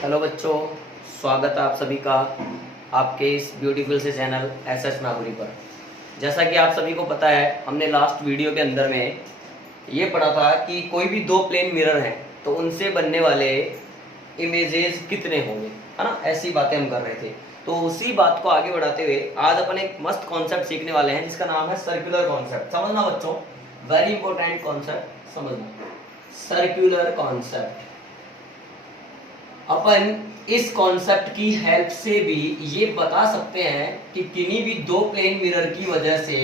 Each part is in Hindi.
हेलो बच्चों, स्वागत है आप सभी का आपके इस ब्यूटीफुल से चैनल एसएस नागुरी पर। जैसा कि आप सभी को पता है, हमने लास्ट वीडियो के अंदर में ये पढ़ा था कि कोई भी दो प्लेन मिरर हैं तो उनसे बनने वाले इमेजेस कितने होंगे, है ना। ऐसी बातें हम कर रहे थे। तो उसी बात को आगे बढ़ाते हुए आज अपन एक मस्त कॉन्सेप्ट सीखने वाले हैं जिसका नाम है सर्कुलर कॉन्सेप्ट। समझना बच्चों, वेरी इंपॉर्टेंट कॉन्सेप्ट समझना, सर्कुलर कॉन्सेप्ट। अपन इस कॉन्सेप्ट की हेल्प से भी ये बता सकते हैं कि किन्हीं भी दो प्लेन मिरर की वजह से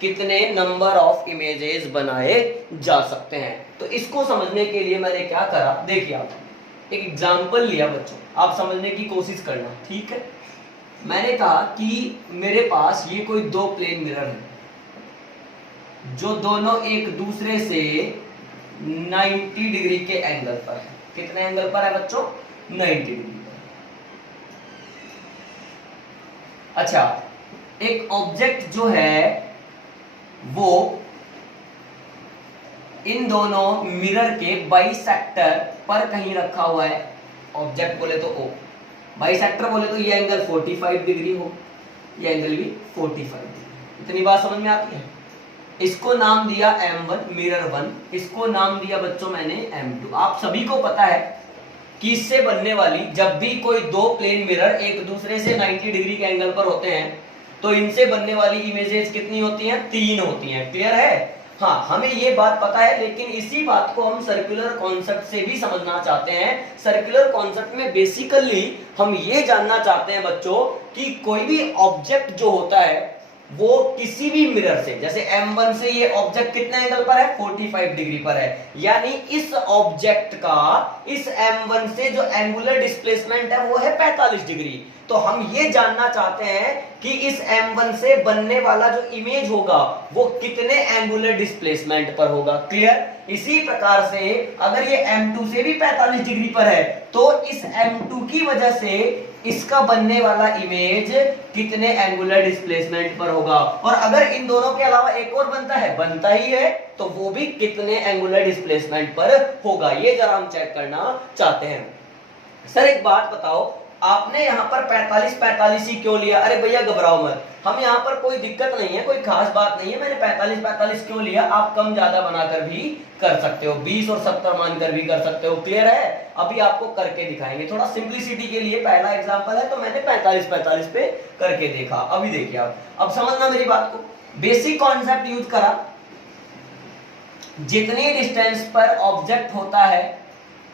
कितने नंबर ऑफ इमेजेस बनाए जा सकते हैं। तो इसको समझने के लिए मैंने क्या करा, देखिए आप एक एग्जांपल लिया बच्चों, आप समझने की कोशिश करना, ठीक है। मैंने कहा कि मेरे पास ये कोई दो प्लेन मिरर है जो दोनों एक दूसरे से 90 डिग्री के एंगल पर है। कितने एंगल पर है बच्चों? 90 डिग्री पर। अच्छा, एक ऑब्जेक्ट जो है वो इन दोनों मिरर के बाइसेक्टर पर कहीं रखा हुआ है। ऑब्जेक्ट बोले तो O, बाइसेक्टर बोले तो ये एंगल 45 डिग्री हो, ये एंगल भी 45 डिग्री। इतनी बात समझ में आती है। इसको नाम दिया M1 मिरर 1, इसको नाम दिया बच्चों मैंने M2। आप सभी को पता है कि इससे बनने वाली जब भी कोई दो प्लेन मिरर एक दूसरे से 90 डिग्री के एंगल पर होते हैं तो इनसे बनने वाली इमेजेस कितनी होती हैं? 3 होती हैं। क्लियर है? हाँ, हमें ये बात पता है, लेकिन इसी बात को हम सर्कुलर कॉन्सेप्ट से भी समझना चाहते हैं। सर्कुलर कॉन्सेप्ट में बेसिकली हम ये जानना चाहते हैं बच्चों कि कोई भी ऑब्जेक्ट जो होता है वो किसी भी मिरर से, जैसे M1 से ये ऑब्जेक्ट कितने एंगल पर है? 45 डिग्री पर है। यानी इस ऑब्जेक्ट का इस M1 से जो एंगुलर डिस्प्लेसमेंट है वो है 45 डिग्री। तो हम ये जानना चाहते हैं कि इस M1 से बनने वाला जो इमेज होगा वो कितने एंगुलर डिस्प्लेसमेंट पर होगा। क्लियर? इसी प्रकार से अगर ये M2 से भी 45 डिग्री पर है तो इस M2 की वजह से इसका बनने वाला इमेज कितने एंगुलर डिस्प्लेसमेंट पर होगा। और अगर इन दोनों के अलावा एक और बनता ही है तो वो भी कितने एंगुलर डिस्प्लेसमेंट पर होगा, ये जरा हम चेक करना चाहते हैं। सर एक बात बताओ, आपने यहाँ पर 45 ही क्यों लिया? अरे भैया घबराओ मत, हम यहाँ पर कोई दिक्कत नहीं है, कोई खास बात नहीं है। मैंने 45 क्यों लिया? आप कम ज्यादा बनाकर भी कर सकते हो, 20 और 70 मानकर भी कर सकते हो। क्लियर है? अभी आपको करके दिखाएंगे, थोड़ा सिंप्लिसिटी के लिए पहला एग्जांपल है तो मैंने 45 पे करके देखा। अभी देखिए आप, अब समझना मेरी बात को। बेसिक कॉन्सेप्ट यूज करा, जितनी डिस्टेंस पर ऑब्जेक्ट होता है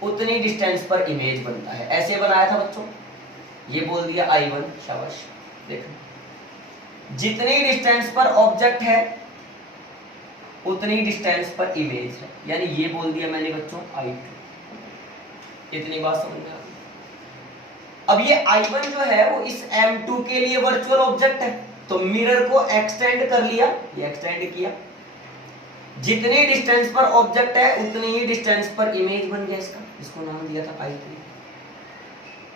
उतनी डिस्टेंस पर इमेज बनता है। ऐसे बनाया था बच्चों, ये बोल दिया I1, शाबाश। देखो, जितनी डिस्टेंस पर ऑब्जेक्ट है उतनी डिस्टेंस पर इमेज है, यानी ये बोल दिया मैंने बच्चों I2। इतनी बात समझ में आ गई। अब ये I1 जो है वो इस M2 के लिए वर्चुअल ऑब्जेक्ट है, तो मिरर को एक्सटेंड कर लिया, ये एक्सटेंड किया। जितनी डिस्टेंस पर ऑब्जेक्ट है उतनी ही डिस्टेंस पर इमेज बन गया इसका, इसको नाम दिया था I2।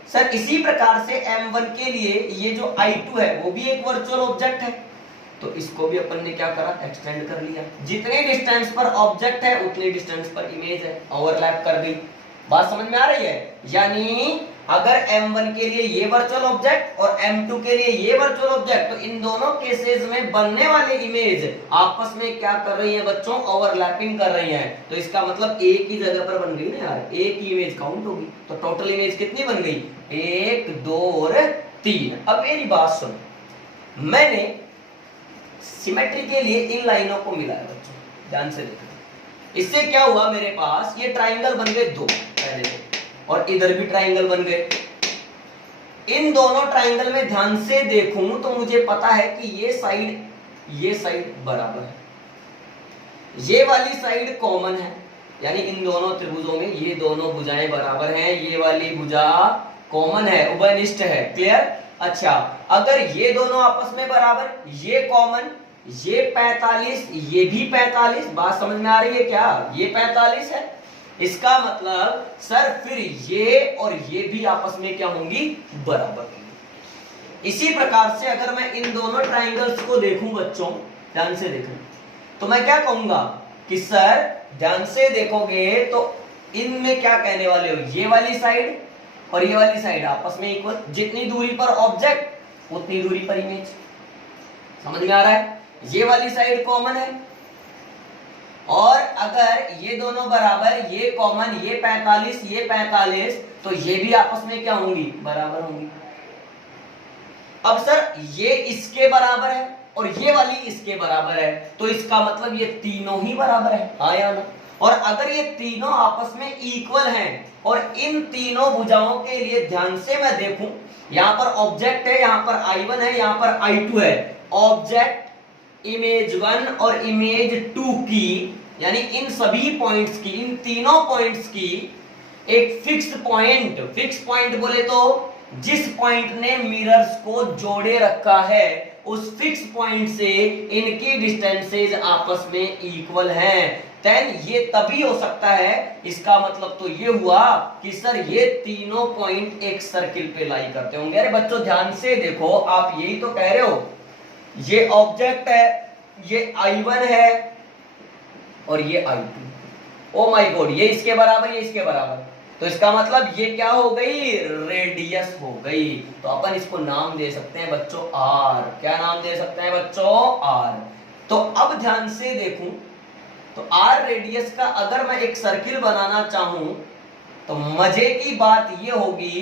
सर इसी प्रकार से M1 के लिए ये जो I2 है वो भी एक वर्चुअल ऑब्जेक्ट है, तो इसको भी अपन ने क्या करा? एक्सटेंड कर लिया। जितनी डिस्टेंस पर ऑब्जेक्ट है उतनी डिस्टेंस पर इमेज है, ओवरलैप कर दी। बात समझ में आ रही है? यानी अगर M1 के लिए ये वर्चुअल ऑब्जेक्ट और M2 के लिए ये वर्चुअल ऑब्जेक्ट, तो इन दोनों केसेस में बनने वाले इमेज आपस में क्या कर रही है बच्चों? ओवरलैपिंग कर रही है। तो इसका मतलब एक ही जगह पर बन गई ना यार, एक ही इमेज काउंट होगी। तो टोटल इमेज कितनी बन गई? 1, 2 और 3। अब मेरी बात सुनो, मैंने सिमेट्री के लिए इन लाइनों को मिलाया बच्चों, ध्यान से देखो। इससे क्या हुआ? मेरे पास ये ट्राइंगल बन गए दो पहले तो, और इधर भी ट्राइंगल बन गए। इन दोनों ट्राइंगल में ध्यान से देखूं तो मुझे पता है कि ये साइड बराबर है, ये वाली साइड कॉमन है, यानी इन दोनों त्रिभुजों में ये दोनों भुजाएं बराबर हैं, ये वाली भुजा कॉमन है, उभयनिष्ठ है। क्लियर? अच्छा, अगर ये दोनों आपस में बराबर, ये कॉमन, ये 45, ये भी 45, बात समझ में आ रही है क्या? ये 45 है, इसका मतलब सर फिर ये और ये भी आपस में क्या होंगी? बराबर होंगी। इसी प्रकार से अगर मैं इन दोनों ट्राइंगल्स को देखूं बच्चों, ध्यान से देखूं, तो मैं क्या कहूंगा कि सर ध्यान से देखोगे तो इनमें क्या कहने वाले हो? ये वाली साइड और ये वाली साइड आपस में इक्वल, जितनी दूरी पर ऑब्जेक्ट उतनी दूरी पर इमेज। समझ में आ रहा है? ये वाली साइड कॉमन है, और अगर ये दोनों बराबर, ये कॉमन, ये 45 ये 45, तो ये भी आपस में क्या होंगी? बराबर होंगी। अब सर ये इसके बराबर है और ये वाली इसके बराबर है, तो इसका मतलब ये तीनों ही बराबर है, हाँ या ना? और अगर ये तीनों आपस में इक्वल हैं और इन तीनों भुजाओं के लिए ध्यान से मैं देखूं, यहां पर ऑब्जेक्ट है, यहां पर I1 है, यहां पर I2 है। ऑब्जेक्ट इमेज 1 और इमेज 2 की, यानी इन सभी पॉइंट्स की, इन तीनों पॉइंट्स की एक फिक्स पॉइंट बोले तो जिस पॉइंट ने मिरर्स को जोड़े रखा है, उस फिक्स पॉइंट से इनकी डिस्टेंसेज आपस में इक्वल हैं। देन ये तभी हो सकता है, इसका मतलब तो ये हुआ कि सर ये तीनों पॉइंट एक सर्किल पे लाई करते होंगे। अरे बच्चों ध्यान से देखो, आप यही तो कह रहे हो, ये ऑब्जेक्ट है, ये I1 है और ये I2। ओ माय गॉड, ये इसके बराबर, ये इसके बराबर, तो इसका मतलब ये क्या हो गई? रेडियस हो गई। तो अपन इसको नाम दे सकते हैं बच्चों R। क्या नाम दे सकते हैं बच्चों? R। तो अब ध्यान से देखूं तो R रेडियस का अगर मैं एक सर्किल बनाना चाहूं, तो मजे की बात ये होगी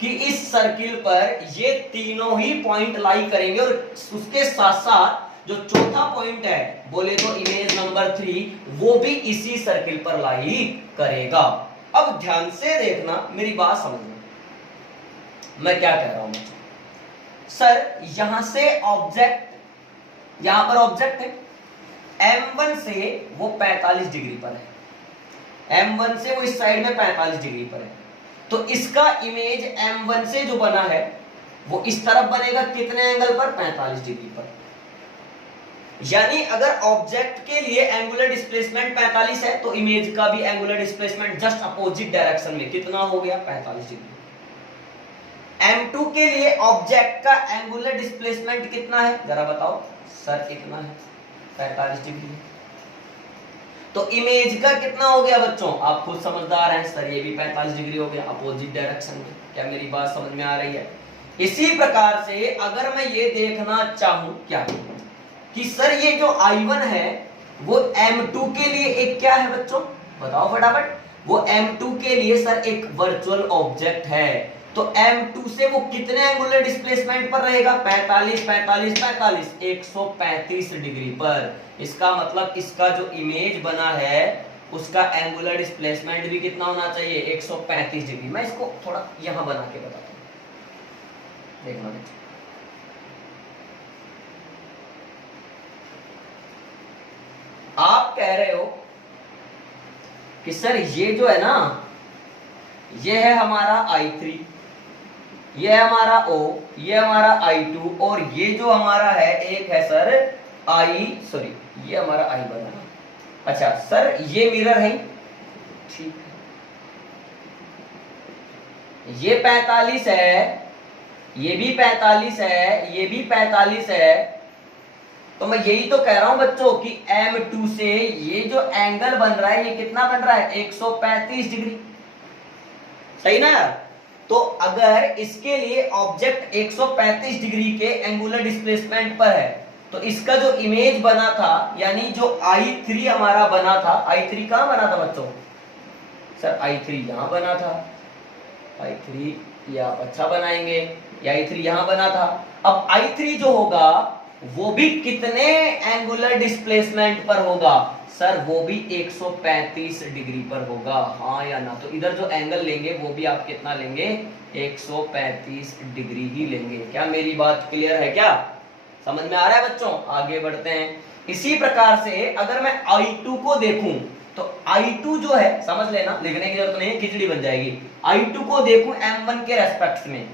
कि इस सर्किल पर ये तीनों ही पॉइंट लाई करेंगे, और उसके साथ साथ जो चौथा पॉइंट है बोले तो इमेज नंबर 3, वो भी इसी सर्किल पर लाई करेगा। अब ध्यान से देखना, मेरी बात समझना, मैं क्या कह रहा हूं। सर यहां से ऑब्जेक्ट, यहां पर ऑब्जेक्ट है, M1 से वो 45 डिग्री पर है, M1 से वो इस साइड में 45 डिग्री पर है, तो इसका इमेज M1 से जो बना है वो इस तरफ बनेगा, कितने एंगल पर? 45 डिग्री पर। यानी अगर ऑब्जेक्ट के लिए एंगुलर डिस्प्लेसमेंट 45 है, तो इमेज का भी angular displacement just opposite direction में कितना हो गया? 45 डिग्री। M2 के लिए ऑब्जेक्ट का एंगुलर डिस्प्लेसमेंट कितना है? जरा बताओ सर, कितना है? 45 डिग्री। तो इमेज का कितना हो गया बच्चों? आप खुद समझदार हैं सर, ये भी 45 डिग्री हो गया अपोजिट डायरेक्शन में। क्या मेरी बात समझ में आ रही है? इसी प्रकार से अगर मैं ये देखना चाहूं क्या कि सर ये जो I1 है वो M2 के लिए एक क्या है बच्चों? बताओ फटाफट। वो M2 के लिए सर एक वर्चुअल ऑब्जेक्ट है, तो M2 से वो कितने एंगुलर डिस्प्लेसमेंट पर रहेगा? 45 45 45, 135 डिग्री पर। इसका मतलब इसका जो इमेज बना है उसका एंगुलर डिस्प्लेसमेंट भी कितना होना चाहिए? 135 डिग्री। मैं इसको थोड़ा यहां बना के बताता हूं, देखना बच्चों। आप कह रहे हो कि सर ये जो है ना, ये है हमारा I3, ये है हमारा O, ये हमारा I2, और ये जो हमारा है एक है सर ये हमारा I1 है ना। अच्छा सर ये मिरर है, ठीक है, ये 45 है, ये भी 45 है, ये भी 45 है, तो मैं यही तो कह रहा हूं बच्चों कि M2 से ये जो एंगल बन रहा है ये कितना बन रहा है? 135 डिग्री, सही ना यार? तो अगर इसके लिए ऑब्जेक्ट 135 डिग्री के एंगुलर डिस्प्लेसमेंट पर है, तो इसका जो इमेज बना था, यानी जो I3 हमारा बना था, I3 कहां बना था बच्चों? सर I3 यहां बना था, I3 या अच्छा बनाएंगे, या I3 यहां बना था। अब I3 जो होगा वो भी कितने एंगुलर डिस्प्लेसमेंट पर होगा? सर वो भी 135 डिग्री पर होगा, हाँ या ना? तो इधर जो एंगल लेंगे वो भी आप कितना लेंगे? 135 डिग्री ही लेंगे। क्या मेरी बात क्लियर है? क्या समझ में आ रहा है बच्चों? आगे बढ़ते हैं। इसी प्रकार से अगर मैं I2 को देखूं, तो I2 जो है, समझ लेना, लिखने की जरूरत नहीं, खिचड़ी बन जाएगी। I2 को देखूं M1 के रेस्पेक्ट में,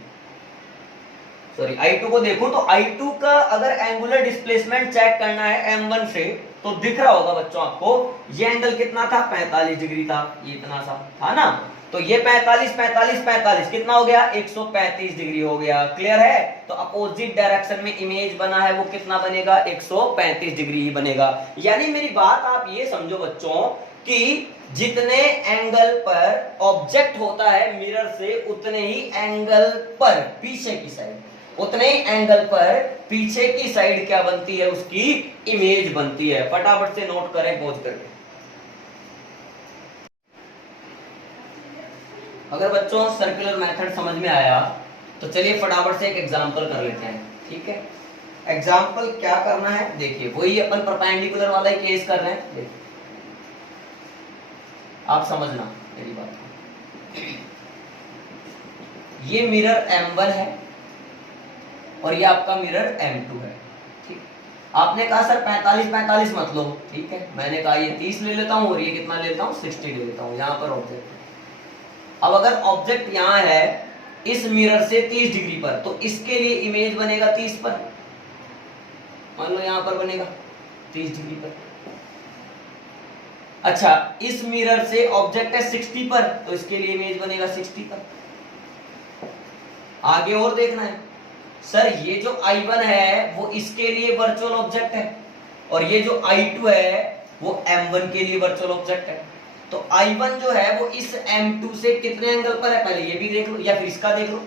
सॉरी I2 को देखूं, तो I2 का अगर एंगुलर डिस्प्लेसमेंट चेक करना है M1 से, तो दिख रहा होगा बच्चों आपको, ये एंगल कितना था? 45 डिग्री था, ये इतना सा था ना। तो ये 45 45 45 कितना हो गया? 135 डिग्री हो गया। क्लियर है? तो अपोजिट डायरेक्शन में इमेज बना है वो कितना बनेगा? 135 डिग्री ही बनेगा। यानी मेरी बात आप ये समझो बच्चों कि जितने एंगल पर ऑब्जेक्ट होता है मिरर से उतने ही एंगल पर पीछे की साइड, उतने ही एंगल पर पीछे की साइड क्या बनती है, उसकी इमेज बनती है। फटाफट से नोट करें पॉज करके। अगर बच्चों सर्कुलर मेथड समझ में आया तो चलिए फटाफट से एक एग्जांपल कर लेते हैं। ठीक है, एग्जांपल क्या करना है, देखिए वही अपन परपेंडिकुलर वाला ही केस कर रहे हैं। देखिए आप समझना मेरी बात को। ये मिरर M1 है और ये आपका मिरर M2 है। ठीक, आपने कहा सर 45-45 मत लो, ठीक है, मैंने कहा ये 30 ले लेता हूं और ये कितना ले लेता हूं, 60 ले लेता हूं। यहां पर ऑब्जेक्ट, अब अगर ऑब्जेक्ट यहां है इस मिरर से 30 डिग्री पर, तो इसके लिए इमेज बनेगा 30 पर, मान लो यहां पर बनेगा 30 डिग्री पर। अच्छा, इस मिरर से ऑब्जेक्ट है 60 पर, तो इसके लिए इमेज बनेगा 60 पर। आगे और देखना है, सर ये जो I1 है वो इसके लिए वर्चुअल ऑब्जेक्ट है और ये जो I2 है वो M1 के लिए वर्चुअल ऑब्जेक्ट है। तो I1 जो है वो इस M2 से कितने एंगल पर है, पहले ये भी देख लो या फिर इसका देख लो।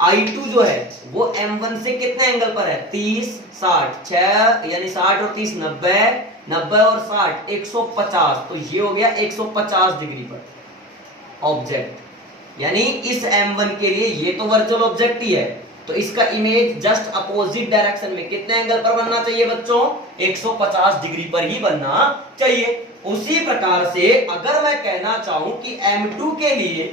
I2 जो है वो M1 से कितने एंगल पर है, 30, 60, 6 यानी 60 और 30 90, 90 और 60 150, तो ये हो गया 150 डिग्री पर ऑब्जेक्ट। यानी इस M1 के लिए ये तो वर्चुअल ऑब्जेक्ट ही है, तो इसका इमेज जस्ट अपोजिट डायरेक्शन में कितने एंगल पर बनना चाहिए बच्चों, 150 डिग्री पर ही बनना चाहिए। उसी प्रकार से अगर मैं कहना चाहूं कि M2 के लिए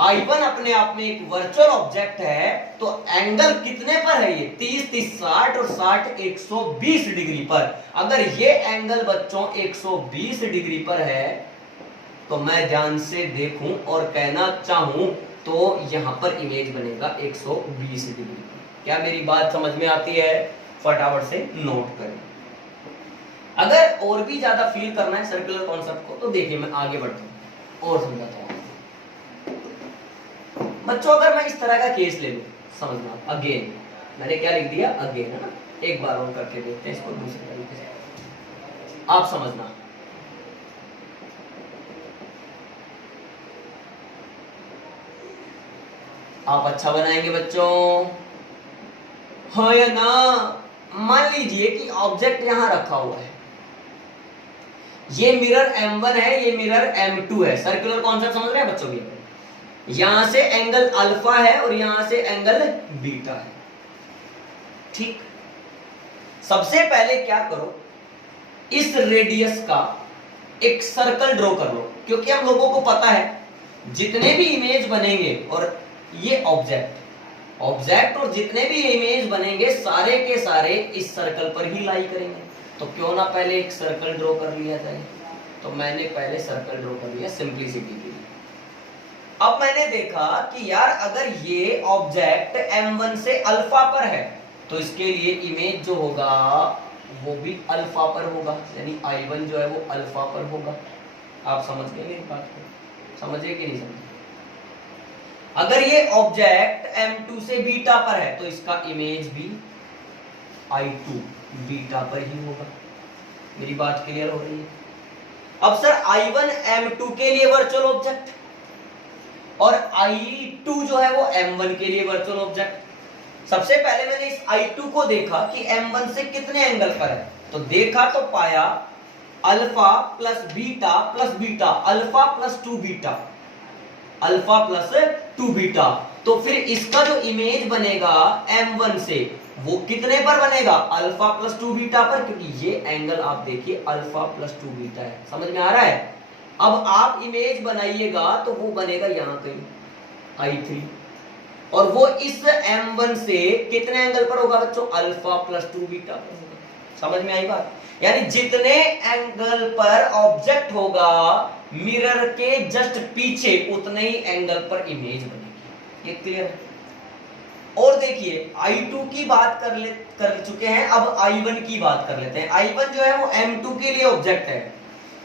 I1 अपने आप में एक वर्चुअल ऑब्जेक्ट है, तो एंगल कितने पर है, ये 30, 30, 60 और 60 120 डिग्री पर। अगर ये एंगल बच्चों 120 डिग्री पर है तो मैं ध्यान से देखूं और कहना चाहूं तो यहां पर इमेज बनेगा 120 डिग्री। क्या मेरी बात समझ में आती है, फटाफट से नोट करें। अगर और भी ज्यादा फील करना है सर्कुलर कॉन्सेप्ट को तो देखिए मैं आगे बढ़ता हूं और समझाता हूं बच्चों। अगर मैं इस तरह का केस ले लूं, समझना, अगेन मैंने क्या लिख दिया, अगेन, है ना, एक बार और करके देखते हैं इसको दूसरे तरीके से, आप समझना। आप अच्छा बनाएंगे बच्चों, हाँ या ना। मान लीजिए कि ऑब्जेक्ट यहां रखा हुआ है, ये मिरर M1 है, ये मिरर M2 है। सर्कुलर कॉन्सेप्ट समझ रहे हैं बच्चों की, यहां से एंगल अल्फा है और यहां से एंगल बीटा है। ठीक, सबसे पहले क्या करो, इस रेडियस का एक सर्कल ड्रॉ कर लो, क्योंकि हम लोगों को पता है जितने भी इमेज बनेंगे और ये ऑब्जेक्ट और जितने भी इमेज बनेंगे सारे के सारे इस सर्कल पर ही लाई करेंगे। तो क्यों ना पहले एक सर्कल ड्रॉ कर लिया जाए। तो मैंने पहले सर्कल ड्रॉ कर लिया सिंपलिसिटी के लिए। अब मैंने देखा कि यार अगर ये ऑब्जेक्ट M1 से अल्फा पर है तो इसके लिए इमेज जो होगा वो भी अल्फा पर होगा, यानी I1 जो है वो अल्फा पर होगा। आप समझ गए मेरी बात को, समझे कि नहीं समझे। अगर ये ऑब्जेक्ट M2 से बीटा पर है तो इसका इमेज भी I2 बीटा पर ही होगा। मेरी बात क्लियर हो रही है। अब सर I1 M2 के लिए वर्चुअल ऑब्जेक्ट और I2 जो है वो M1 के लिए वर्चुअल ऑब्जेक्ट। सबसे पहले मैंने इस I2 को देखा कि M1 से कितने एंगल पर है, तो देखा तो पाया alpha plus beta plus beta, alpha plus 2 beta, alpha plus 2 beta. तो फिर इसका जो इमेज बनेगा M1 से वो कितने पर बनेगा, अल्फा प्लस 2 बीटा पर, क्योंकि ये एंगल आप देखिए अल्फा प्लस 2 बीटा है। समझ में आ रहा है। अब आप इमेज बनाइएगा तो वो बनेगा यहां कहीं I3 और वो इस M1 से कितने एंगल पर होगा बच्चों, अल्फा प्लस 2 बीटा पर होगा। समझ में आई बात। यानी जितने एंगल पर ऑब्जेक्ट होगा मिरर के जस्ट पीछे उतने ही एंगल पर इमेज बनेगी। ये क्लियर है। और देखिए I2 की बात कर चुके हैं, अब I1 की बात कर लेते हैं। I1 जो है वो M2 के लिए ऑब्जेक्ट है,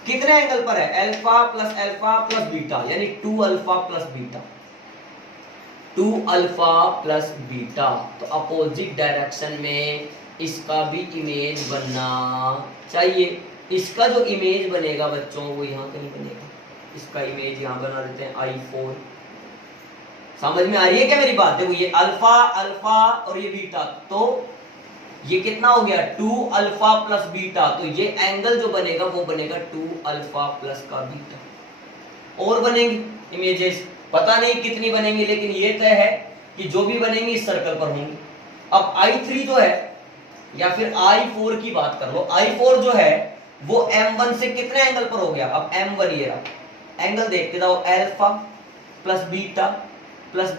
कितने एंगल पर है, अल्फा प्लस बीटा, यानी 2 alpha plus beta, 2 alpha plus beta. तो अपोजिट डायरेक्शन में इसका भी इमेज बनना चाहिए। इसका जो इमेज बनेगा बच्चों वो यहां कहीं बनेगा। इसका इमेज यहाँ बना देते हैं I4। समझ में आ रही है क्या मेरी बात? देखो ये अल्फा अल्फा और ये बीटा, तो ये कितना हो गया 2 अल्फा प्लस बीटा, तो ये एंगल जो बनेगा वो बनेगा 2 अल्फा प्लस का बीटा। और बनेंगे इमेजेस, पता नहीं कितनी बनेंगी, लेकिन ये तय है कि जो भी बनेंगी इस सर्कल पर होंगी। अब I3 जो है या फिर I4 की बात कर लो, I4 जो है वो M1 से कितने एंगल पर हो गया? अब M1 ये रहा, एंगल देखते जाओ, alpha plus beta plus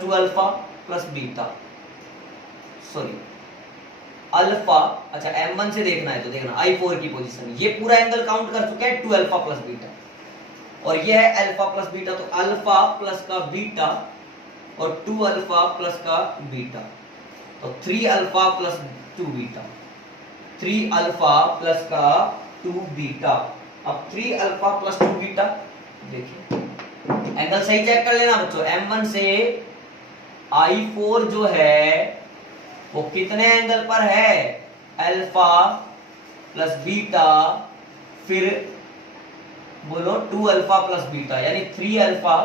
2 alpha plus beta, sorry alpha, अच्छा M1 से देखना है तो देखना I4 की पोजीशन, ये पूरा एंगल काउंट कर चुके हैं 2 अल्फा प्लस बीटा, और ये है अल्फा प्लस बीटा, तो अल्फा प्लस का बीटा और 2 अल्फा प्लस का बीटा, तो 3 alpha plus 2 beta, 3 alpha plus का 2 बीटा। अब 3 अल्फा प्लस 2 बीटा, देखिए एंगल सही चेक कर लेना बच्चों, M1 से I4 जो है वो कितने एंगल पर है? अल्फा प्लस बीटा, फिर बोलो 2 अल्फा प्लस बीटा, यानी 3 अल्फा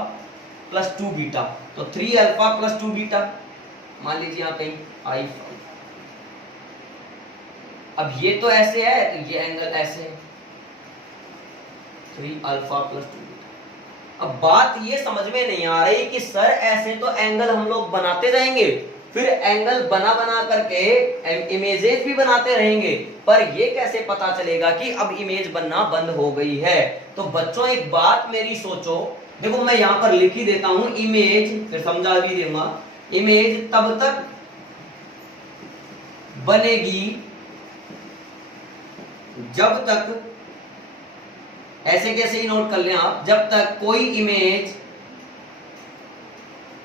प्लस 2 बीटा, तो 3 अल्फा प्लस 2 बीटा, मान लीजिए यहाँ कहीं I5। अब ये तो ऐसे है तो ये एंगल ऐसे है, 3 अल्फा प्लस 2 बीटा। अब बात ये समझ में नहीं आ रही कि सर ऐसे तो एंगल हम लोग बनाते रहेंगे, फिर एंगल बना बना करके इमेजेस भी बनाते रहेंगे, पर ये कैसे पता चलेगा कि अब इमेज बनना बंद हो गई है? तो बच्चों एक बात मेरी सोचो, देखो मैं यहां पर लिख ही देता हूं इमेज, फिर समझा भी दूंगा। इमेज तब तक बनेगी जब तक, ऐसे कैसे ही नोट कर लें आप, जब तक कोई इमेज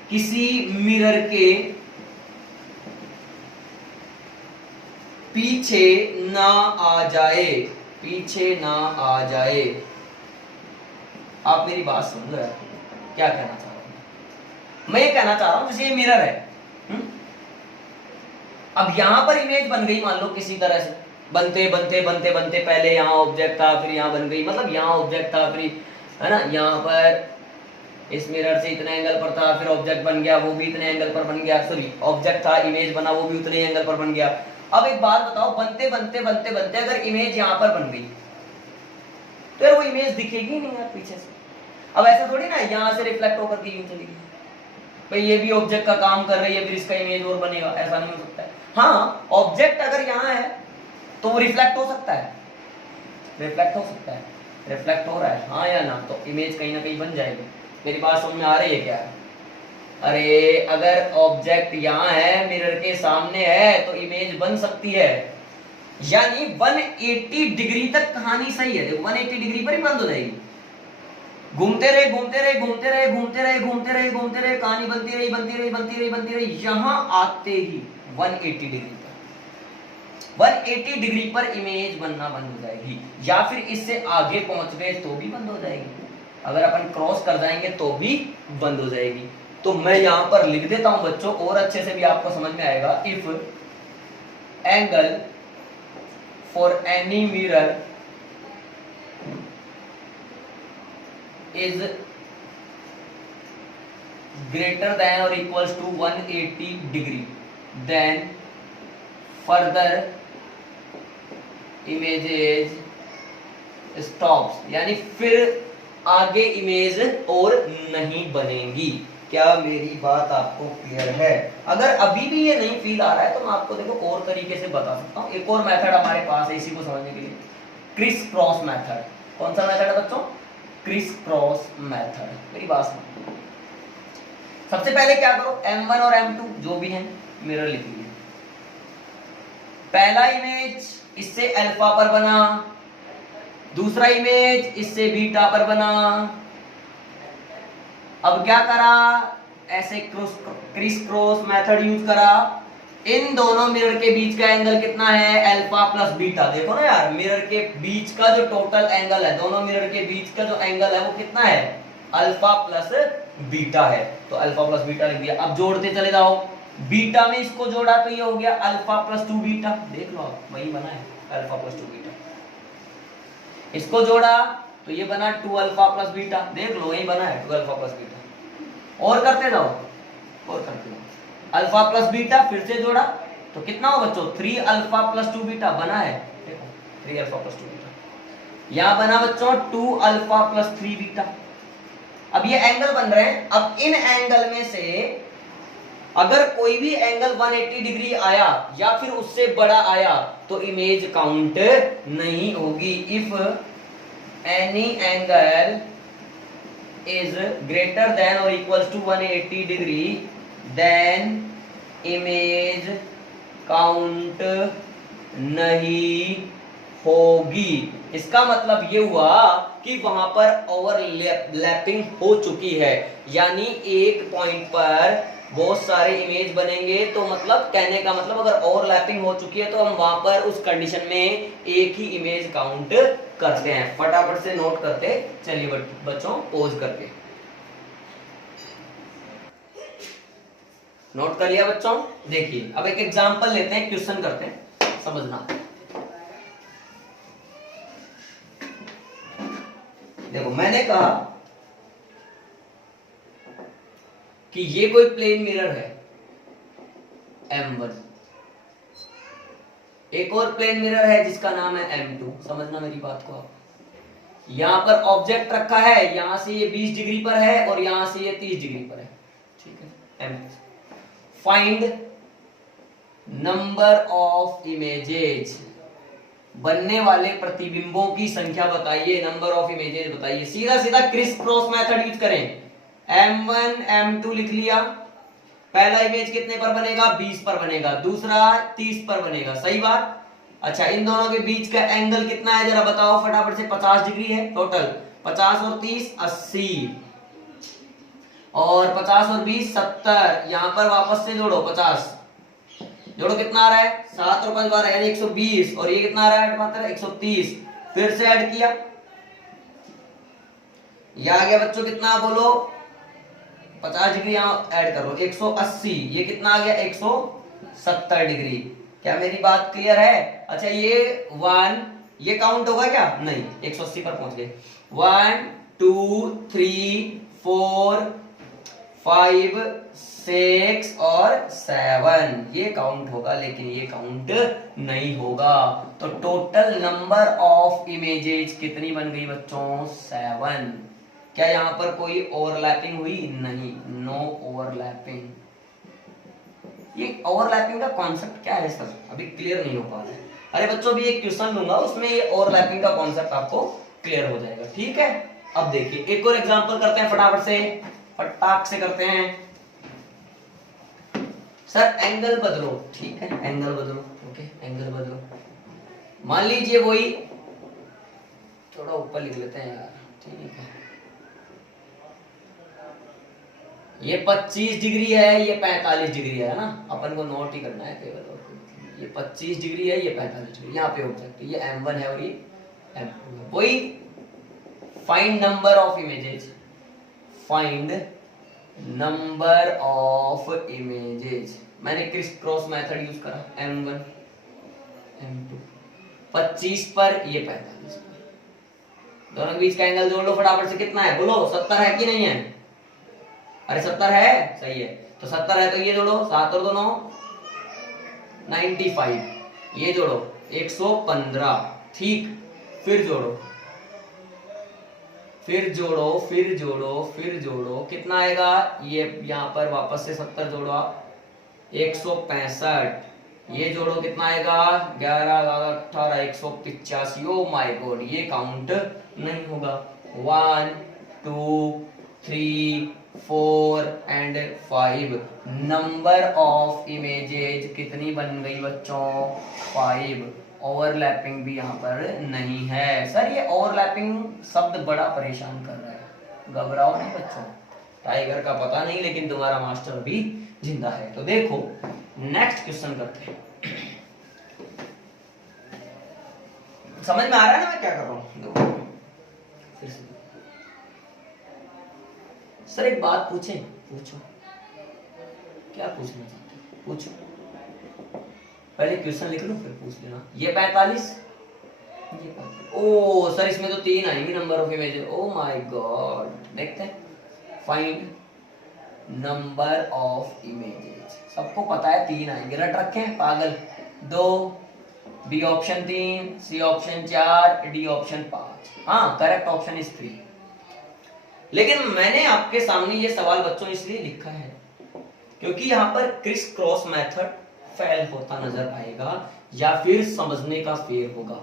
किसी मिरर के पीछे ना आ जाए, पीछे ना आ जाए। आप मेरी बात सुन रहे हैं, क्या कहना चाह रहा हूं मैं? ये कहना चाह रहा हूं जैसे ये मिरर है, अब यहां पर इमेज बन गई, मान लो किसी तरह से बनते बनते बनते बनते, पहले यहाँ ऑब्जेक्ट था, फिर यहाँ बन गई, मतलब यहाँ ऑब्जेक्ट था, फिर है ना यहाँ पर इस मिरर से इतने एंगल पर था, फिर ऑब्जेक्ट बन गया, वो भी इतने एंगल पर बन गया, सॉरी ऑब्जेक्ट था, इमेज बना, वो भी उतने एंगल पर बन गया। अब एक बात बताओ, बनते बनते बनते बनते अगर इमेज यहाँ पर बन गई तो यार वो इमेज दिखेगी ही नहीं यार पीछे से। अब ऐसा थोड़ी ना यहाँ से रिफ्लेक्ट होकर के यूं चलेगी, भाई ये भी ऑब्जेक्ट का काम कर रही है, फिर इसका इमेज और बनेगा, ऐसा नहीं हो सकता है। हाँ ऑब्जेक्ट अगर यहाँ है तो वो रिफ्लेक्ट हो सकता है, रिफ्लेक्ट हो सकता है, रिफ्लेक्ट हो रहा है हाँ या ना, तो इमेज कहीं ना कहीं बन जाएगी। मेरी बात समझ में आ रही है क्या? अरे अगर ऑब्जेक्ट यहाँ है, मिरर के सामने है, तो इमेज बन सकती है, यानी 180 डिग्री तक कहानी सही है। देखो 180 डिग्री पर ही बंद हो जाएगी, घूमते रहे घूमते रहे घूमते रहे घूमते रहे घूमते रहे घूमते रहे, कहानी बनती रही बनती रही बनती रही बनती रही, यहां आते ही 180 डिग्री पर, 180 डिग्री पर इमेज बनना बंद हो जाएगी, या फिर इससे आगे पहुंच गए तो भी बंद हो जाएगी, अगर अपन क्रॉस कर जाएंगे तो भी बंद हो जाएगी। तो मैं यहां पर लिख देता हूं बच्चों, और अच्छे से भी आपको समझ में आएगा। If angle for any mirror is greater than or equals to 180 degree, then further images stops, यानी फिर आगे इमेज और नहीं बनेगी। क्या मेरी बात आपको क्लियर है? अगर अभी भी ये नहीं फील आ रहा है तो मैं आपको देखो और तरीके से बता सकता हूँ। एक और मेथड हमारे पास है इसी को समझने के लिए, क्रिस क्रॉस मेथड। कौन सा मेथड है बच्चों? Criss cross method. मेरी बात सुनो, सबसे पहले क्या करो, M1 और M2 जो भी हैं मिरर लिख लीजिए। पहला इमेज इससे अल्फा पर बना, दूसरा इमेज इससे बीटा पर बना। अब क्या करा, ऐसे क्रिस क्रॉस मेथड यूज करा। इन दोनों मिरर के बीच का एंगल कितना है? Alpha plus beta. देखो ना यार, मिरर के बीच का जो टोटल एंगल है, दोनों मिरर के बीच का जो एंगल है वो कितना है? अल्फा प्लस बीटा है। तो अल्फा प्लस बीटा लिख दिया। अब जोड़ते चले जाओ, बीटा में इसको जोड़ा तो ये हो गया अल्फा प्लस 2 बीटा। देख लो आप, वही बना है अल्फा प्लस 2 बीटा। इसको जोड़ा तो ये बना 2 अल्फा प्लस बीटा, देख लो यही बना है 2 अल्फा प्लस बीटा। और करते जाओ, और करते जाओ, अल्फा प्लस बीटा फिर से जोड़ा तो कितना हो बच्चों 3 अल्फा प्लस 2 बीटा बना है, देखो 3 अल्फा प्लस 2 बीटा। यहां बना बच्चों 2 अल्फा प्लस 3 बीटा। अब ये एंगल बन रहे हैं, अब इन एंगल में से अगर कोई भी एंगल 180 डिग्री आया या फिर उससे बड़ा आया तो इमेज काउंट नहीं होगी। If any angle is greater than और equal to 180 degree then image count नहीं होगी। इसका मतलब ये हुआ कि वहां पर ओवरलैपिंग हो चुकी है, यानी एक पॉइंट पर बहुत सारे इमेज बनेंगे, तो मतलब कहने का मतलब अगर ओवरलैपिंग हो चुकी है तो हम वहां पर उस कंडीशन में एक ही इमेज काउंट करते हैं। फटाफट से नोट करते चलिए बच्चों, पोज करके नोट कर लिया बच्चों। देखिए अब एक एग्जांपल लेते हैं, क्वेश्चन करते हैं, समझना। देखो मैंने कहा कि ये कोई प्लेन मिरर है M1, एक और प्लेन मिरर है जिसका नाम है M2। समझना मेरी बात को आप। यहां पर ऑब्जेक्ट रखा है, यहां से ये 20 डिग्री पर है और यहां से ये 30 डिग्री पर है, ठीक है। फाइंड नंबर ऑफ इमेजेस, बनने वाले प्रतिबिंबों की संख्या बताइए, नंबर ऑफ इमेजेस बताइए। सीधा सीधा क्रिस क्रॉस मेथड यूज करें। M1 M2 लिख लिया, पहला इमेज कितने पर बनेगा 20 पर बनेगा, दूसरा 30 पर बनेगा, सही बात। अच्छा इन दोनों के बीच का एंगल कितना है जरा बताओ फटाफट से। 50 डिग्री है टोटल, 50 और 30 80 और 50 और 20 70। यहां पर वापस से जोड़ो 50, जोड़ो कितना आ रहा है 7 और 5 12 यानी 120, और ये कितना आ रहा है मात्र 130। फिर से ऐड किया, ये आ गया बच्चों कितना बोलो 50 डिग्री, यहां ऐड करो 180, ये कितना आ गया 170 डिग्री। क्या मेरी बात क्लियर है? अच्छा ये 1 ये काउंट होगा क्या? नहीं, 180 पर पहुंच गए। 1 2 3 4 5 6 और 7 ये काउंट होगा, लेकिन ये काउंट नहीं होगा। तो टोटल नंबर ऑफ इमेजेस कितनी बन गई बच्चों 7। क्या यहां पर कोई ओवरलैपिंग हुई? नहीं, नो ओवरलैपिंग। ये ओवरलैपिंग का कॉन्सेप्ट क्या है सर, अभी क्लियर नहीं हो पा रहा है। अरे बच्चों अभी एक क्वेश्चन दूंगा, उसमें ये ओवरलैपिंग का कॉन्सेप्ट आपको क्लियर हो जाएगा, ठीक है। अब देखिए एक और एग्जांपल करते हैं, फटाफट से फटाक से करते हैं। सर एंगल बदलो, ठीक है एंगल बदलो, ओके एंगल बदलो। मान लीजिए वही थोड़ा ऊपर लिख लेते हैं यार, ठीक है। ये 25 डिग्री है, ये 45 डिग्री है ना, अपन को नोट ही करना है केवल। ये 25 डिग्री है, ये 45 डिग्री, यहाँ पे ऑब्जेक्ट ये M1 है और ये M2 है। वही find number of images, find number of images. मैंने क्रिस क्रॉस मेथड यूज करा, M1 M2 25 पर, ये 45 पर। दोनों के बीच का एंगल जोड़ लो फटाफट से, कितना है बोलो 70 है कि नहीं है? अरे 70 है, सही है। तो 70 है तो ये जोड़ो 7 और 2 9 95, ये जोड़ो 115, ठीक। फिर जोड़ो फिर जोड़ो फिर जोड़ो फिर जोड़ो, कितना आएगा? ये यहां पर वापस से 70 जोड़ो आप 165, ये जोड़ो कितना आएगा 11 18 185। ओ माय गॉड, ये काउंट नहीं होगा। 1 2 3 4 एंड 5। नंबर ऑफ इमेजेस कितनी बन गई बच्चों 5। ओवरलैपिंग भी यहाँ पर नहीं है। सर ये ओवरलैपिंग शब्द बड़ा परेशान कर रहा है, घबराओ नहीं बच्चों, टाइगर का पता नहीं लेकिन तुम्हारा मास्टर भी जिंदा है। तो देखो नेक्स्ट क्वेश्चन करते हैं। समझ में आ रहा है ना मैं क्या कर रहा हूं? फिर से सर एक बात पूछें? पूछो, क्या पूछना चाहते हो पूछो। पहले क्वेश्चन लिख लो फिर पूछ लेना। ये 45 ओ सर इसमें तो 3 आएंगी number of images. Oh my God, देखते हैं, फाइंड नंबर ऑफ इमेजेस। सबको पता है 3 आएंगे, रट रखे हैं पागल। 2, B option 3, C option 4, D option 5। हाँ, करेक्ट ऑप्शन इज 3। लेकिन मैंने आपके सामने ये सवाल बच्चों इसलिए लिखा है क्योंकि यहाँ पर क्रिस क्रॉस मेथड फेल होता नजर आएगा या फिर समझने का फेल होगा।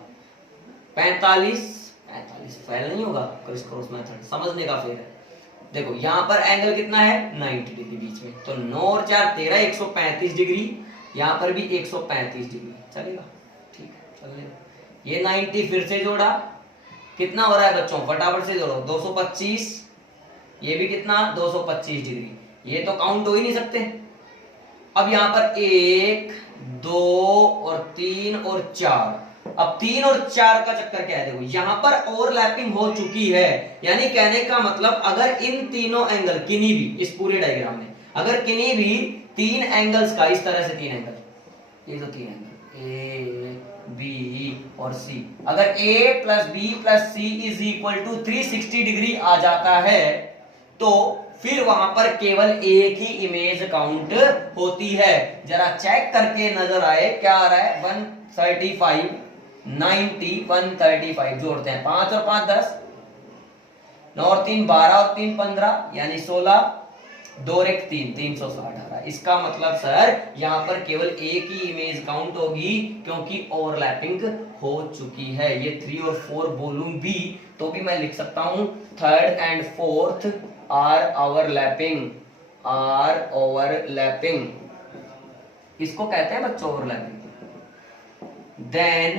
45 फेल नहीं होगा, क्रिस क्रॉस मेथड समझने का फेल है। देखो यहाँ पर एंगल कितना है, 90 डिग्री बीच में, तो 9 और 4 13, 135 डिग्री। यहाँ पर भी 135 डिग्री चलेगा, ठीक है चलेगा। ये 90 फिर से जोड़ा, कितना हो रहा है बच्चों, फटाफट से जोड़ो, 225। ये भी कितना, 225 डिग्री। ये तो काउंट हो ही नहीं सकते। अब यहाँ पर 1, 2 और 3 और 4। अब 3 और 4 का चक्कर क्या है, देखो यहाँ पर ओवरलैपिंग हो चुकी है, यानी कहने का मतलब अगर इन तीनों एंगल किन्हीं भी, इस पूरे डायग्राम में अगर किन्हीं भी 3 एंगल्स का, इस तरह से 3 एंगल, ये तो 3 एंगल ए बी और सी, अगर a plus B plus C is equal to 360 degree आ जाता है तो फिर वहां पर केवल एक ही इमेज काउंट होती है। जरा चेक करके नजर आए क्या आ रहा है, 135, 90, 135 जोड़ते हैं, 5 और 5 10, 9 और 3 12 और 3 15 यानी 16, 2 और 1 3, 360 आ रहा है। इसका मतलब सर यहाँ पर केवल एक ही इमेज काउंट होगी क्योंकि ओवरलैपिंग हो चुकी है। ये 3 और 4 बोलूं भी तो भी मैं लिख सकता हूं, 3rd and 4th are overlapping, इसको कहते हैं बच्चों overlapping. Then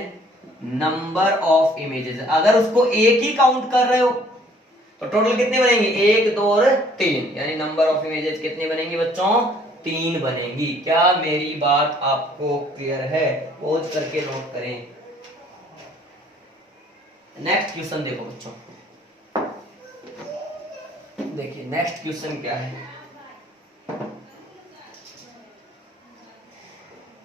number of images, अगर उसको एक ही काउंट कर रहे हो तो टोटल कितने बनेंगे, 1 2 और 3, यानी नंबर ऑफ इमेजेस कितने बनेंगे बच्चों, 3 बनेंगी। क्या मेरी बात आपको क्लियर है, पोज करके नोट करें। नेक्स्ट क्वेश्चन देखो बच्चों, देखिए नेक्स्ट क्वेश्चन क्या है,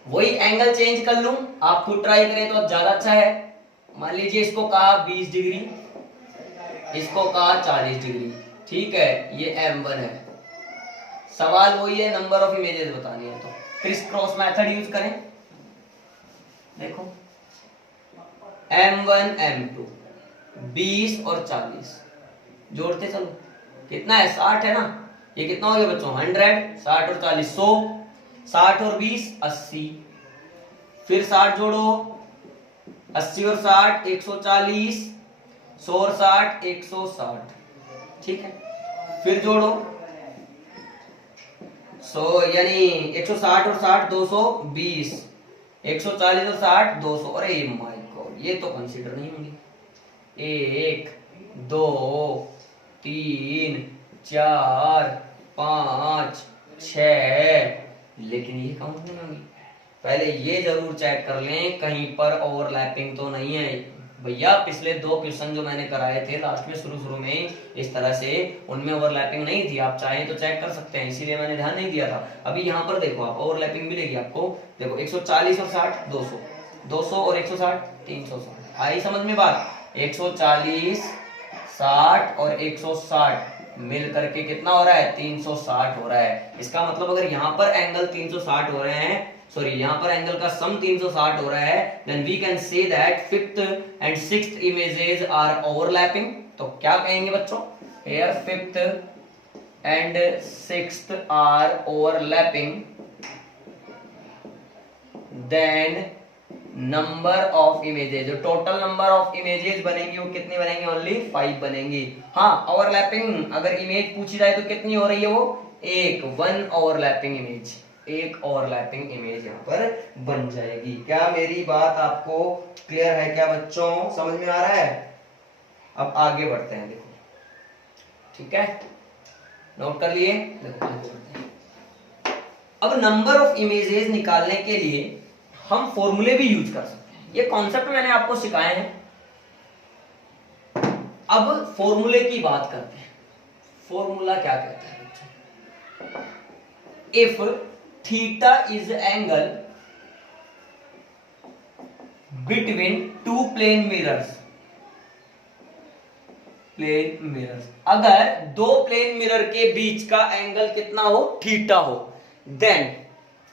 वही एंगल चेंज कर लूं, आप खुद ट्राई करें तो ज्यादा अच्छा है। मान लीजिए इसको कहा 20 डिग्री, इसको कहा 40 डिग्री, ठीक है, ये M1 है। सवाल वही है, नंबर ऑफ इमेजेस बतानी है, तो क्रिस क्रॉस मेथड यूज करें। देखो M1 M2 20 और 40 जोड़ते चलो, कितना है, 60 है ना, ये कितना हो गया बच्चों, 100, 60 और 40 100, 60 और 20 80, फिर 60 जोड़ो, 80 और 60 140, 100 और 60 160, ठीक है, फिर जोड़ो 100 यानी 160 और 60 220, 140 और 60 200, अरे माय गॉड ये तो कंसीडर नहीं होंगी, 1 2 3 4 5 6, लेकिन ये काउंट नहीं होगी। पहले ये जरूर चेक कर लें कहीं पर ओवरलैपिंग तो नहीं है भैया। पिछले 2 क्वेश्चन जो मैंने कराए थे लास्ट में शुरू में इस तरह से, उनमें ओवरलैपिंग नहीं थी, आप चाहें तो चेक कर सकते हैं, इसीलिए मैंने ध्यान नहीं दिया था। अभी यहाँ पर देखो आप ओवरलैपिंग मिलेगी आपको, देखो 140 और 60 200, 200 और 160 360, आई समझ में बात, 140 60 और 160 मिल करके कितना हो रहा है, 360 हो रहा है। इसका मतलब अगर यहाँ पर एंगल 360 हो रहे हैं, सॉरी यहाँ पर एंगल का सम 360 हो रहा है, then we can say that 5th and 6th images are overlapping. तो क्या कहेंगे बच्चों, here 5th and 6th are overlapping, then number of images, जो टोटल नंबर ऑफ इमेजेस बनेंगी वो कितनी बनेंगी, ओनली 5 बनेंगी। हाँ, ओवरलैपिंग अगर इमेज पूछी जाए तो कितनी हो रही है वो, वन ओवरलैपिंग इमेज, एक ओवरलैपिंग इमेज यहाँ पर बन जाएगी। क्या मेरी बात आपको क्लियर है क्या बच्चों, समझ में आ रहा है। अब आगे बढ़ते हैं, देखो ठीक है, नोट कर लिए, देखो आगे बढ़ते हैं। अब नंबर ऑफ इमेजेस निकालने के लिए हम फॉर्मूले भी यूज कर सकते हैं, ये कॉन्सेप्ट मैंने आपको सिखाए हैं। अब फॉर्मूले की बात करते हैं। फॉर्मूला क्या कहता है बच्चों, if theta is angle between two plane mirrors, अगर दो प्लेन मिरर के बीच का एंगल कितना हो, थीटा हो, देन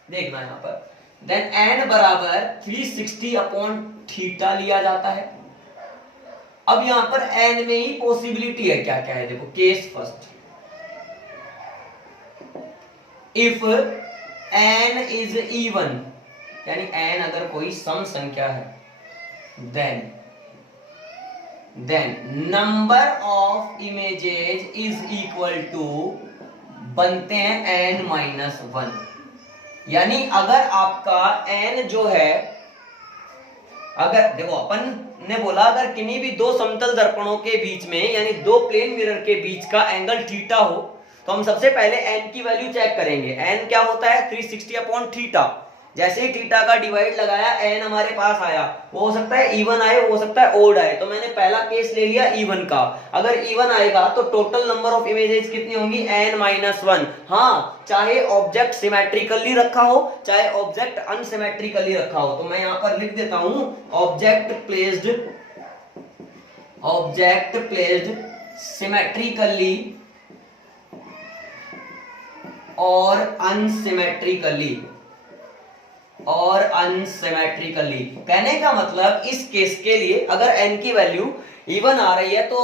देखना यहां पर, देन एन बराबर 360 अपॉन थीटा लिया जाता है। अब यहां पर एन में ही पॉसिबिलिटी है, क्या क्या है देखो। Case first, if n is even, यानी एन अगर कोई सम संख्या है, then number of images is equal to, बनते हैं एन माइनस वन। यानी अगर आपका एन जो है, अगर देखो अपन ने बोला अगर किन्हीं भी दो समतल दर्पणों के बीच में, यानी दो प्लेन मिरर के बीच का एंगल थीटा हो, तो हम सबसे पहले एन की वैल्यू चेक करेंगे। एन क्या होता है, 360 अपॉन थीटा। जैसे ही थीटा का डिवाइड लगाया, एन हमारे पास आया, वो हो सकता है इवन आए, वो हो सकता है ओड आए। तो मैंने पहला केस ले लिया इवन का। अगर इवन आएगा तो टोटल नंबर ऑफ इमेजेस कितनी होंगी, एन माइनस वन। हाँ, चाहे ऑब्जेक्ट सिमेट्रिकली रखा हो, चाहे ऑब्जेक्ट अनसिमेट्रिकली रखा हो। तो मैं यहां पर लिख देता हूं, ऑब्जेक्ट प्लेस्ड सिमेट्रिकली और अनसिमेट्रिकली। कहने का मतलब इस केस के लिए अगर n की वैल्यू इवन आ रही है तो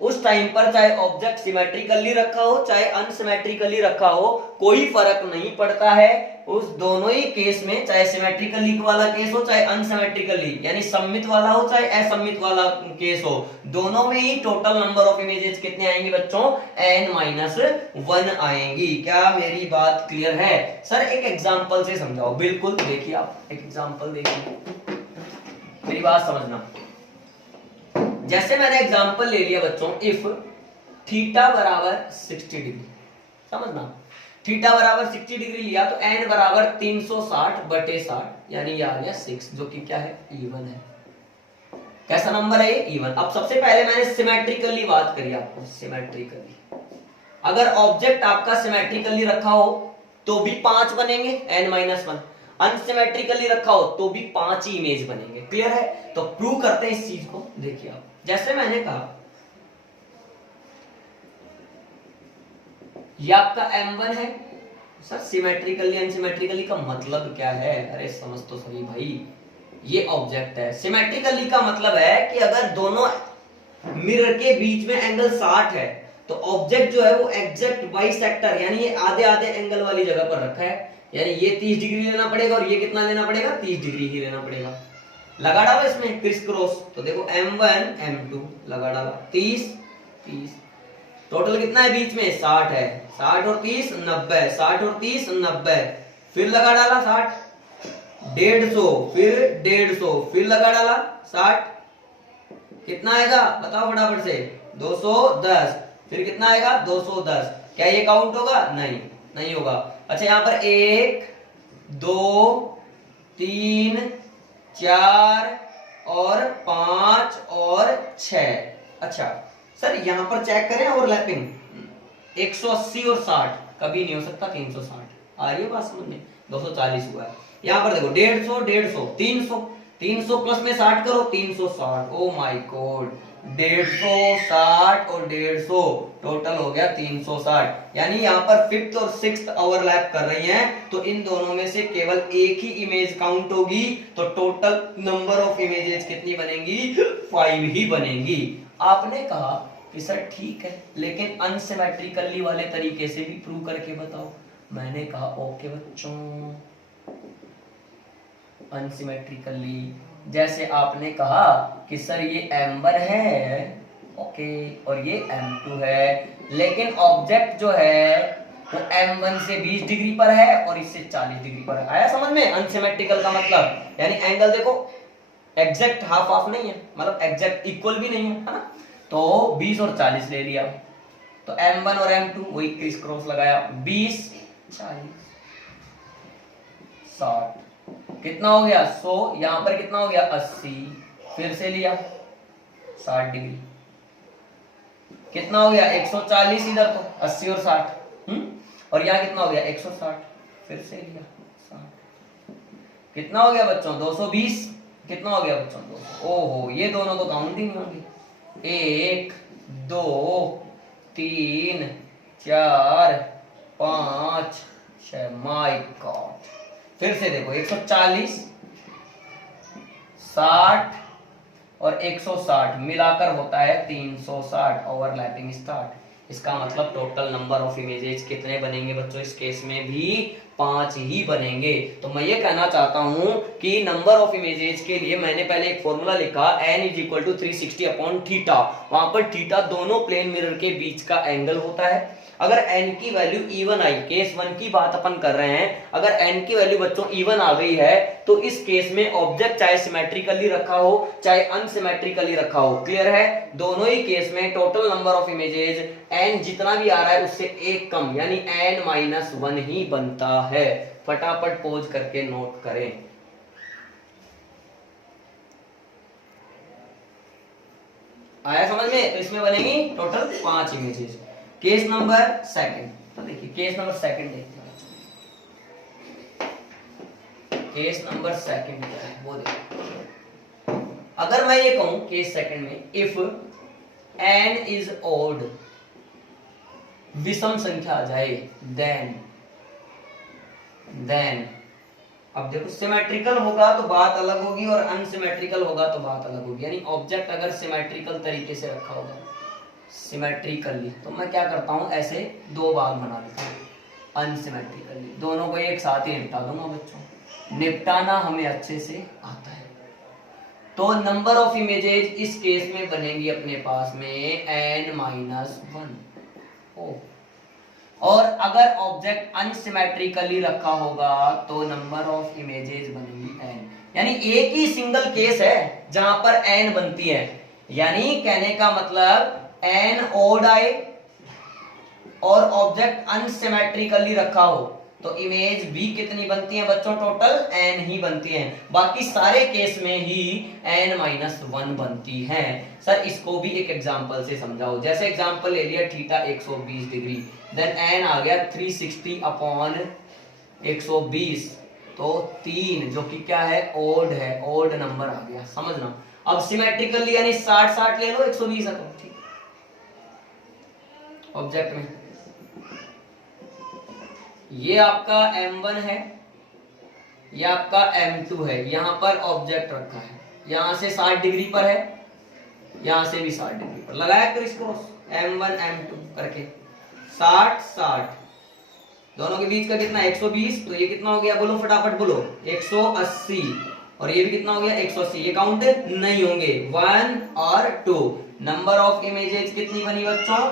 उस टाइम पर चाहे ऑब्जेक्ट सिमेट्रिकली रखा हो चाहे अनसिमेट्रिकली रखा हो, कोई फर्क नहीं पड़ता है उस दोनों ही केस में। चाहे सिमेट्रिकली वाला केस हो चाहे अनसिमेट्रिकली, यानी सममित वाला हो चाहे असममित वाला केस हो, दोनों में ही टोटल नंबर ऑफ इमेजेस कितने आएंगे बच्चों, n माइनस वन आएंगी। क्या मेरी बात क्लियर है? सर एक एग्जांपल से समझाओ। बिल्कुल, देखिए आप एक एग्जांपल देखिए, मेरी बात समझना। जैसे मैंने एग्जांपल ले लिया बच्चों, इफ थीटा बराबर 60 डिग्री, समझना, थीटा बराबर 60 डिग्री लिया तो एन बराबर 360 बटे 60, यानी ये आ गया 6, जो कि क्या है, इवन है। कैसा नंबर है ये, इवन। अब सबसे पहले मैंने सिमेट्रिकली बात करी आपको, सिमेट्रिकली अगर ऑब्जेक्ट आपका सिमेट्रिकली रखा हो तो भी 5 बनेंगे, एन माइनस वन। अनसिमेट्रिकली रखा हो तो भी 5 ही इमेज बनेंगे। क्लियर है? तो प्रूव करते हैं इस चीज को। देखिए आप, जैसे मैंने कहा ये आपका M1 है। सर सिमेट्रिकली अनसिमेट्रिकली का मतलब क्या है? अरे समझ तो सही भाई, ये ऑब्जेक्ट है। सिमेट्रिकली का मतलब है कि अगर दोनों मिरर के बीच में एंगल 60 है तो ऑब्जेक्ट जो है वो एग्जैक्ट बाइसेक्टर, यानी ये आधे आधे एंगल वाली जगह पर रखा है। यानी ये 30 डिग्री लेना पड़ेगा और ये कितना लेना पड़ेगा, 30 डिग्री ही लेना पड़ेगा। लगा डालो इसमें क्रिस क्रॉस, तो देखो M1 M2 लगा डाला, 30 30, टोटल कितना है बीच में, 60 है। 60 और 30 90, 60 और 30 90, फिर लगा डाला 60, 150, फिर 150, फिर लगा डाला 60, कितना आएगा बताओ फटाफट से, 210, फिर कितना आएगा 210। क्या ये काउंट होगा? नहीं, नहीं होगा। अच्छा यहाँ पर 1 2 3 4 और 5 और 6। अच्छा सर यहाँ पर चेक करें ओवरलैपिंग, 180 और 60 कभी नहीं हो सकता, 360। आ रही है बात समझ में? 240 हुआ है। यहाँ पर देखो 150 150 300, 300 प्लस में 60 करो, 360। ओ माय गॉड, 150 और 150 टोटल हो गया 360। यानी यहाँ पर फिफ्थ और सिक्स्थ ओवरलैप कर रही हैं, तो इन दोनों में से केवल एक ही इमेज काउंट होगी। तो टोटल नंबर ऑफ इमेजेस कितनी बनेंगी? 5 ही बनेंगी। आपने कहा कि सर ठीक है, लेकिन अनसिमेट्रिकली वाले तरीके से भी प्रूव करके बताओ। मैंने कहा ओके बच्चों, अनसिमेट्रिकली जैसे आपने कहा कि सर ये M1 है, ओके, और ये M2 है, लेकिन ऑब्जेक्ट जो है वो M1 से 20 डिग्री पर है और इससे 40 डिग्री पर है। आया समझ में अनसिमेट्रिकल का मतलब? यानी एंगल देखो एग्जैक्ट हाफ हाफ नहीं है, मतलब एग्जैक्ट इक्वल भी नहीं है ना। तो 20 और 40 ले लिया, तो M1 और M2 वही क्रिस क्रॉस लगाया, 20 40 60, कितना हो गया 100। यहां पर कितना हो गया 80, फिर से लिया 60 डिग्री, कितना हो गया 140, इधर तो 80 और 60, और यहां कितना हो गया 160, फिर से लिया 60, कितना हो गया बच्चों 220, कितना हो गया बच्चों? 200। ओहो, ये दोनों तो काउंट ही नहीं होंगे। 1 2 3 4 5 6। My God. फिर से देखो, 140 60 और 160 मिलाकर होता है 360। Overlapping start. इसका मतलब टोटल नंबर ऑफ इमेजेस कितने बनेंगे बच्चों? इस केस में भी 5 ही बनेंगे। तो मैं ये कहना चाहता हूं कि नंबर ऑफ इमेजेस के लिए मैंने पहले एक फॉर्मूला लिखा, n = 360 अपॉन थीटा। वहां पर थीटा दोनों प्लेन मिरर के बीच का एंगल होता है। अगर n की वैल्यू इवन आई, केस 1 की बात अपन कर रहे हैं, अगर n की वैल्यू बच्चों इवन आ गई है तो इस केस में ऑब्जेक्ट चाहे सिमेट्रिकली रखा हो चाहे अनसिमेट्रिकली रखा हो, क्लियर है? दोनों ही केस में total number of images n जितना भी आ रहा है उससे एक कम यानी n-1 ही बनता है। फटाफट पोज करके नोट करें। आया समझ में? तो इसमें बनेगी total 5 images. Case number second, तो देखिए केस नंबर सेकंड देखते हैं। केस नंबर सेकंड क्या है वो देखो। अगर मैं ये कहूं केस सेकंड में, इफ n इज ओड, विषम संख्या आ जाए, देन अब देखो सिमेट्रिकल होगा तो बात अलग होगी और अनसिमेट्रिकल होगा तो बात अलग होगी। यानी ऑब्जेक्ट अगर सिमेट्रिकल तरीके से रखा होगा, सिमेट्रिकली, तो मैं क्या करता हूं, ऐसे दो भाग बना लेता हूं। अनसिमेट्रिकली दोनों को एक साथ ही निपटा दूंगा बच्चों। निपटाना हमें अच्छे से आता है। तो नंबर ऑफ इमेजेस इस केस में बनेंगी अपने पास में n-1। और अगर ऑब्जेक्ट अनसिमेट्रिकली रखा होगा तो नंबर ऑफ इमेजेस बनेंगी n। यानी एक ही सिंगल केस है जहां पर n बनती है। यानी कहने का मतलब n ओड आए और ऑब्जेक्ट अनसिमेट्रिकली रखा हो तो इमेज भी कितनी बनती है बच्चों? टोटल n ही बनती हैं। बाकी सारे केस में ही n-1 बनती हैं। सर इसको भी एक एग्जांपल से समझाओ। जैसे एग्जांपल ले लिया थीटा 120 डिग्री, देन n आ गया 360 अपॉन 120, तो 3 जो कि क्या है? ओड है, ओड नंबर आ गया, समझना। अब सिमेट्रिकली यानी 60-60 ले लो, 120 है तो ठीक। ऑब्जेक्ट में ये आपका m1 है, ये आपका m2 है। यहां पर ऑब्जेक्ट रखा है, यहां से 60 डिग्री पर है, यहां से भी 60 डिग्री पर लगाया क्रिस क्रॉस m1 m2 करके 60-60। दोनों के बीच का कितना? 120। तो ये कितना हो गया? बोलो फटाफट बोलो। 180। और ये भी कितना हो गया? 180। ये काउंट नहीं होंगे, 1 और 2। नंबर ऑफ इमेजेस कितनी बनी बच्चों?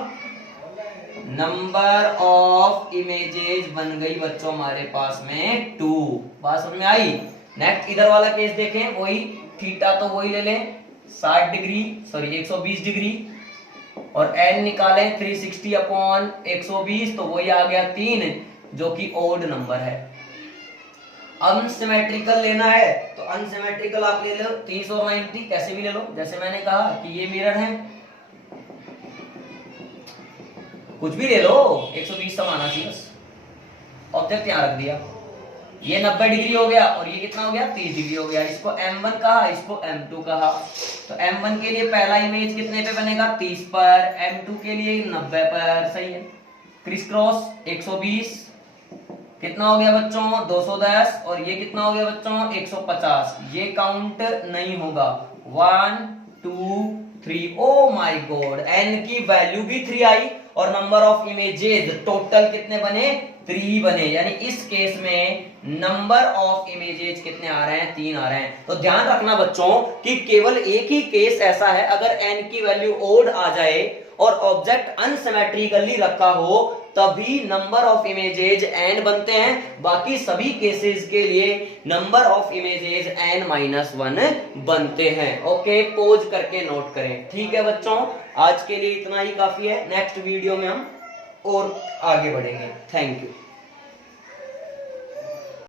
नंबर ऑफ इमेजेस बन गई बच्चों हमारे पास में 2। बात समझ में आई? नेक्स्ट इधर वाला केस देखें, वही थीटा तो वही ले लें 60 डिग्री, सॉरी 120 डिग्री, और n निकालें 360 अपॉन 120, तो वही आ गया 3 जो कि ओड नंबर है। अनसिमेट्रिकल लेना है तो अनसिमेट्रिकल आप ले लो 390, कैसे भी ले लो। जैसे मैंने कहा कि ये मिरर है, कुछ भी ले लो, 120 समाना चाहिए बस। ऑब्जेक्ट यहां रख दिया, ये 90 डिग्री हो गया और ये कितना हो गया? 30 डिग्री हो गया। इसको m1 कहा, इसको m2 कहा। तो m1 के लिए पहला इमेज कितने पे बनेगा? 30 पर। m2 के लिए 90 पर। सही है। क्रिस क्रॉस 120 कितना हो गया बच्चों? 210। और ये कितना हो गया बच्चों? 150। ये काउंट नहीं होगा। 1 2 3। ओ माय गॉड, n की वैल्यू भी 3 आई और नंबर ऑफ इमेजेस टोटल कितने बने? 3 बने। यानी इस केस में नंबर ऑफ इमेजेस कितने आ रहे हैं? 3 आ रहे हैं। तो ध्यान रखना बच्चों कि केवल एक ही केस ऐसा है, अगर n की वैल्यू ओड आ जाए और ऑब्जेक्ट अनसिमेट्रिकली रखा हो तभी नंबर ऑफ इमेजेस n बनते हैं। बाकी सभी केसेस के लिए नंबर ऑफ इमेजेस n-1 बनते हैं। ओके, पोज करके नोट करें। ठीक है बच्चों, आज के लिए इतना ही काफी है। नेक्स्ट वीडियो में हम और आगे बढ़ेंगे। Thank you.